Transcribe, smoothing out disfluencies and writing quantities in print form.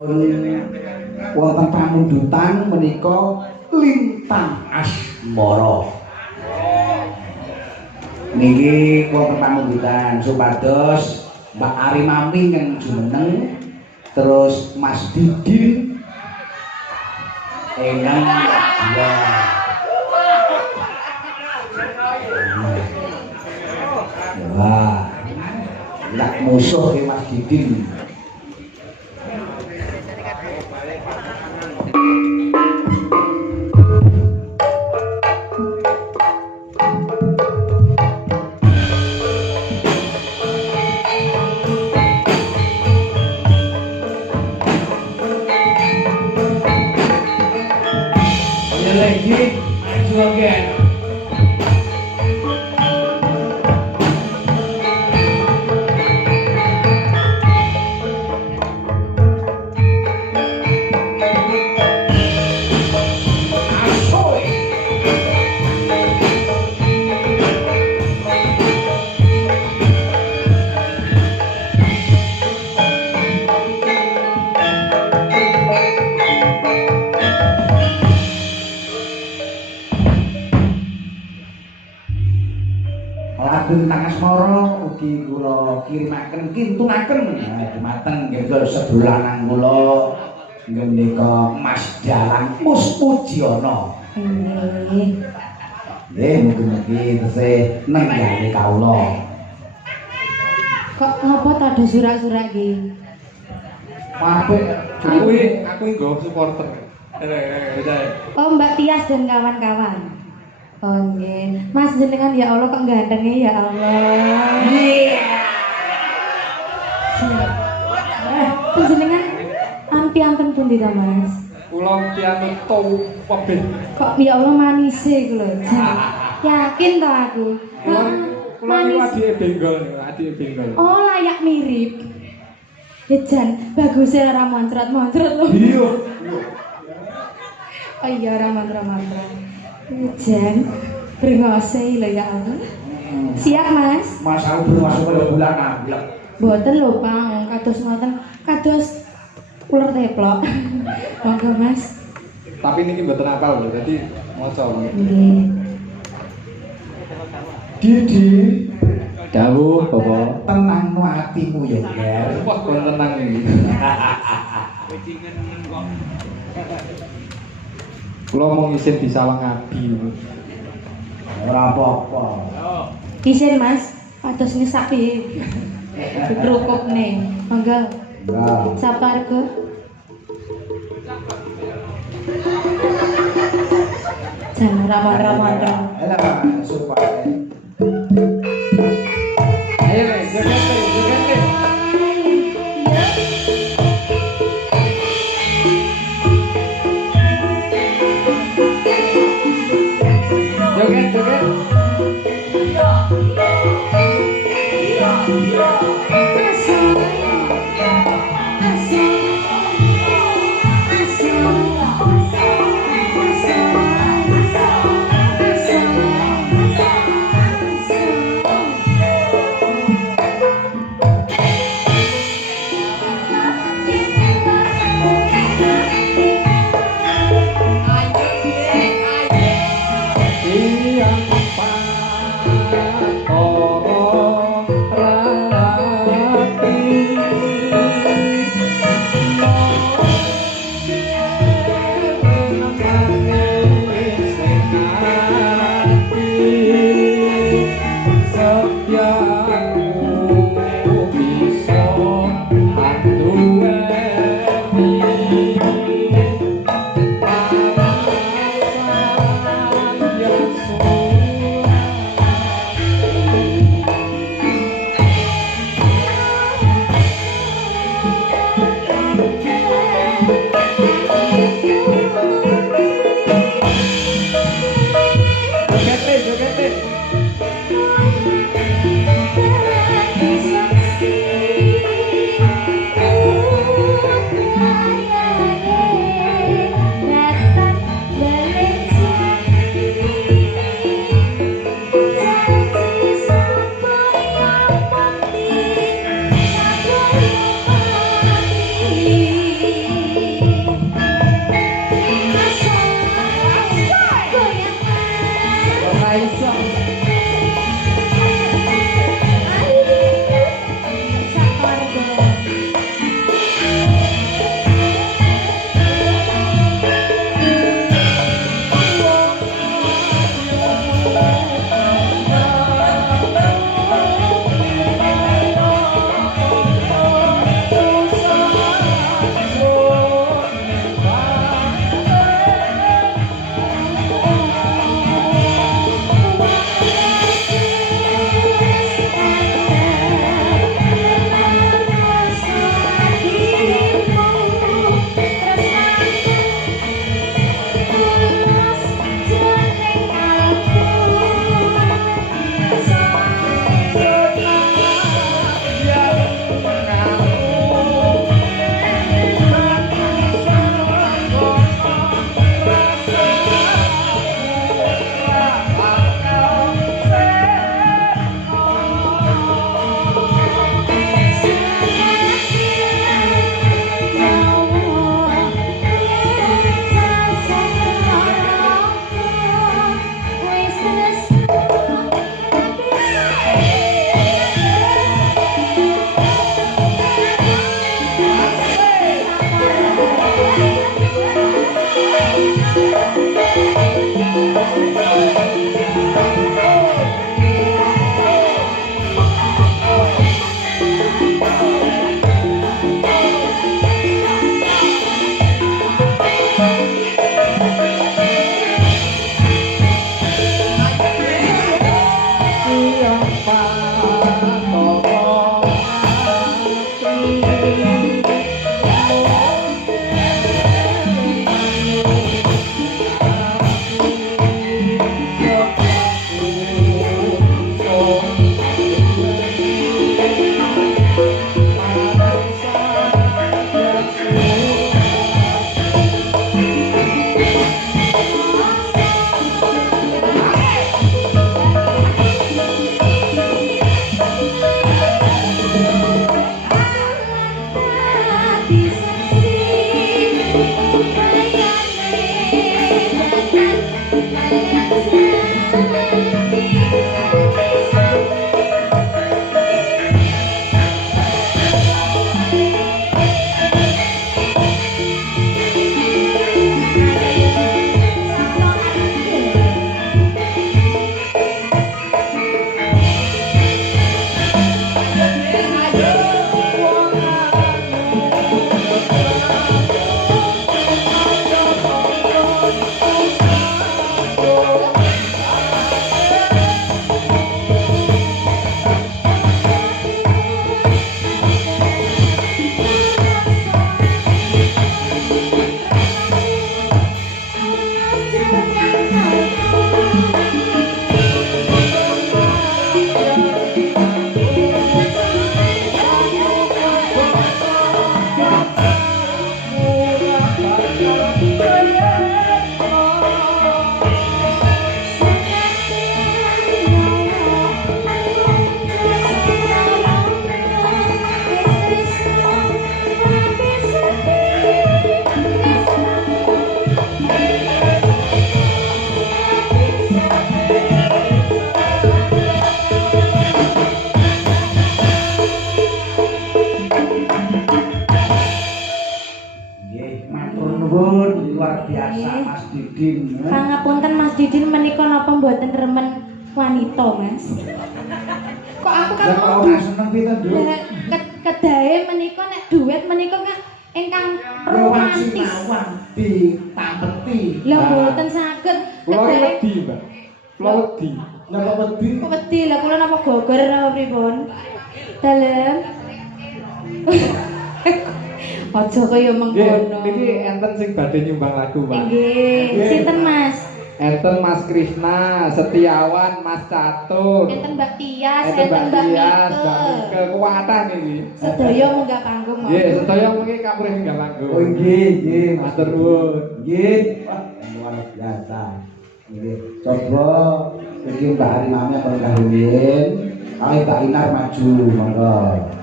wonten pamundutan menika lintang asmara. Niki wonten pamundutan supados Mbak Ari Mami yang jumeneng terus Mas Didin ingkang ya. Wah, nak musuh ke Mas Didin. Lintang asmara ugi kula kirimaken kintunaken dumateng nggih sedulanan kula menika Mas Dalang Muspujana. Nggih, mugi-mugi tesih nenggale kawula. Kok ngapa ta ada surak-surak iki? Apik, aku nggo supporter. Oh, Mbak Tias dan kawan-kawan. Oh nggih, Mas jenengan ya Allah kok gantengnya ya Allah. Iya. Jenengan ampi-ampen pundi ta Mas? Kula pianut tau pebeh. Kok ya Allah manise iku lho. Yakin to aku. Kula niku adike benggol, Oh, layak mirip. Ya jan, bagusnya ora moncrot-moncrot lho. Iya. Oh iya ora moncrot-moncrot. Jan, brengose lho ya Allah. Siap Mas? Mas aku bermasuk pada bulan Ablek. Mboten lho Bang, kados ngoten, kados uler teplok. Monggo Mas. Tapi niki mboten apal lho, dadi maca. Nggih. Didi Dawuh Bapak. tenangno atimu ya, Ger. Wah, kon tenang iki. Kula mau ngisin di Sawang Adi. Ora apa-apa. Isin Mas, kados ngesak piye? Dikrukupne. Monggo. Ya. Saparga. Jan ramon-ramon. Elah, supaya Ayo, joget. Nggih, matur nuwun luar biasa Mas Didin. Pangapunten Mas Didin menika napa mboten remen wanita, Mas? Kok aku kan Lah kok ora seneng pita, Nduk? kedahe menika nek duet menika kan ingkang romantis. Ditampeti. Lah mboten saged Kula kedahe wedi, Mbak. Kula wedi. Lah kok wedi? kok wedi lah kula napa gogor napa pripun? Dalem. Aja kaya Nggih, mengkono. niki enten sing badhe nyumbang lagu, Pak. Nggih, sinten Mas? Enten Mas Krisna, Setiawan, Mas Catur. Enten Mbak Tias, Enten enten Mbak Tias, Mbak Mike. Mike, kuwatan iki. Sedaya munggah panggung. Nggih, sedaya mungkin kapurih munggah panggung. Oh nggih, nggih, Matur nuwun. Nggih, wah, luar biasa. Nggih, coba iki Mbak Ari Mami apa Mbak Rumin, Mbak Inar maju, monggo.